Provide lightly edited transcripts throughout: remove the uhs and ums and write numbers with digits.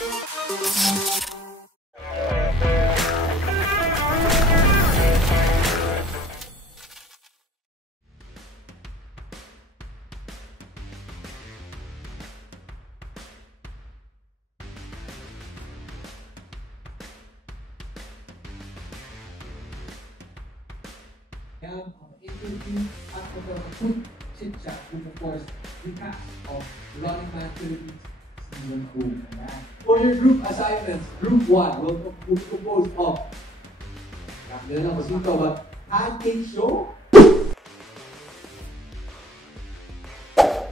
An interview at the quick chit chat with, of course, recap of Running Man Philippines Season 2. For your group assignments, Group 1 will be composed of pancake show.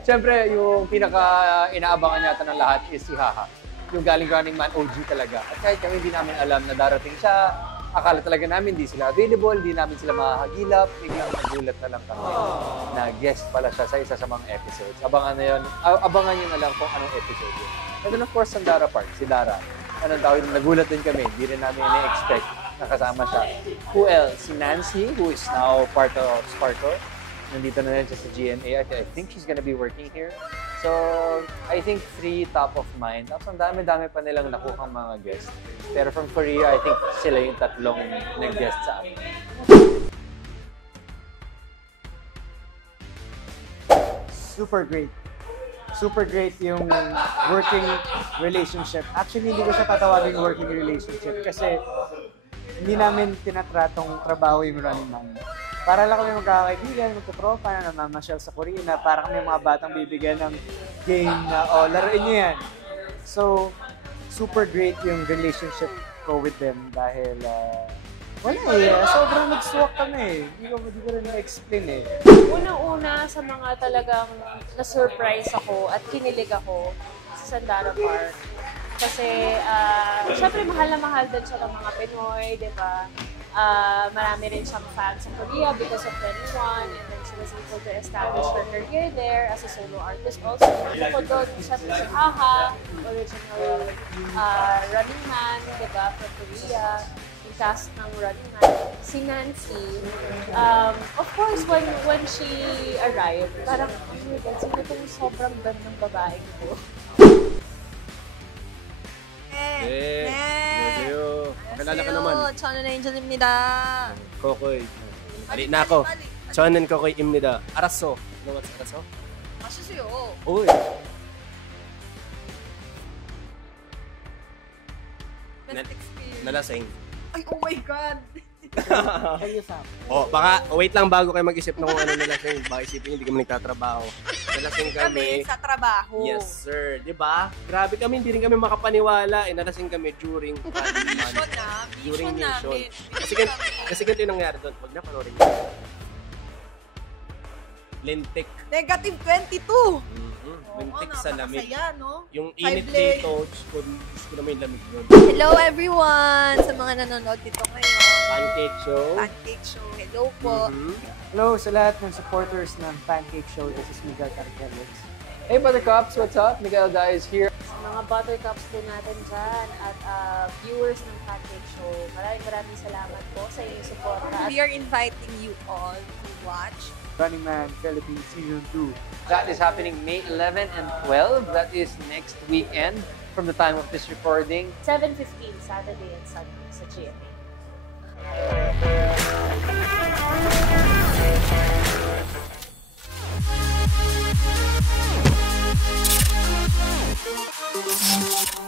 Siyempre, yung pinaka-inaabangan yata ng lahat is si Haha. Yung galing Running Man OG talaga. At kahit kami hindi namin alam na darating siya, akala talaga namin hindi sila available, hindi namin sila makakagilap, biglang nagulat na lang kami na guest pala siya sa isa sa mga episodes. Abangan nyo na lang kung anong episode yun. And then of course, ang Dara part, si Dara. Anong tawag, nagulat din kami, hindi rin namin na-expect na kasama siya. Who else? Si Nancy, who is now part of Sparkle. Nandito na rin siya sa GMA. I think she's gonna be working here. So, I think 3 top of mind. Tapos ang dami-dami pa nilang nakuhang mga guests. Pero from Korea, I think sila yung tatlong nag-guest sa akin. Super great. Super great yung working relationship. Actually, hindi ko siya tatawagin working relationship kasi hindi namin tinatratong trabaho yung Running Man. Para lang kami magkakaibigan, magkatropa na namamasyal sa Korea na para kami mga batang bibigyan ng game na, laruin nyo yan. So, super great yung relationship ko with them dahil, sobrang nag-swak kami Hindi ko rin na-explain Unang-una sa mga talagang na-surprise ako at kinilig ako sa Sandara Park. Kasi, syempre mahal na mahal din siya ng mga Pinoy, di ba? Marami rin siyang fans sa Korea because of 21, and then she was able to establish her career there as a solo artist also. Bukod doon, syempre si Haha, original Running Man, diba, from Korea, yung cast ng Running Man. Si Nancy, of course, when she arrived, parang, oh my God, sino itong sobrang gandang babaeng ko? Kilala ka naman. 저는 엔젤입니다. Kokoy. Ali na ako. 저는 Kokoy입니다. 알았어. No, what's 알았어? 맛있어요. Uy. Best experience. Nalasing. Ay, oh my God. Baka wait lang bago kayo mag-isip ng ano nalasing. Baka isipin hindi kami nagtatrabaho. Nalasing kami. Sa trabaho. Yes, sir. 'Di ba? Grabe kami, hindi rin kami makapaniwala. Nalasing kami during Vision namin. Kasi ganito yung nangyari doon. Pag napanoorin niyo. Lintik. Negative 22. Lintik sa lamig. Napakasaya, no? Yung init dito, gusto naman yung lamig doon. Hello everyone! Sa mga nanonood dito ngayon. Pancake show. Pancake show. Hello po. Hello sa lahat ng supporters ng Pancake Show. This is Miguel Carqueles. Hey Buttercups, what's up? Miguel Guy is here. Sa mga Buttercups po natin dyan at viewers ng Pancake Show, maraming salamat po sa inyong suporta. We are inviting you all to watch Running Man Philippines Season 2. That is happening May 11 and 12. That is next weekend from the time of this recording. 7:15, Saturday and Sunday sa GMA. Thank you.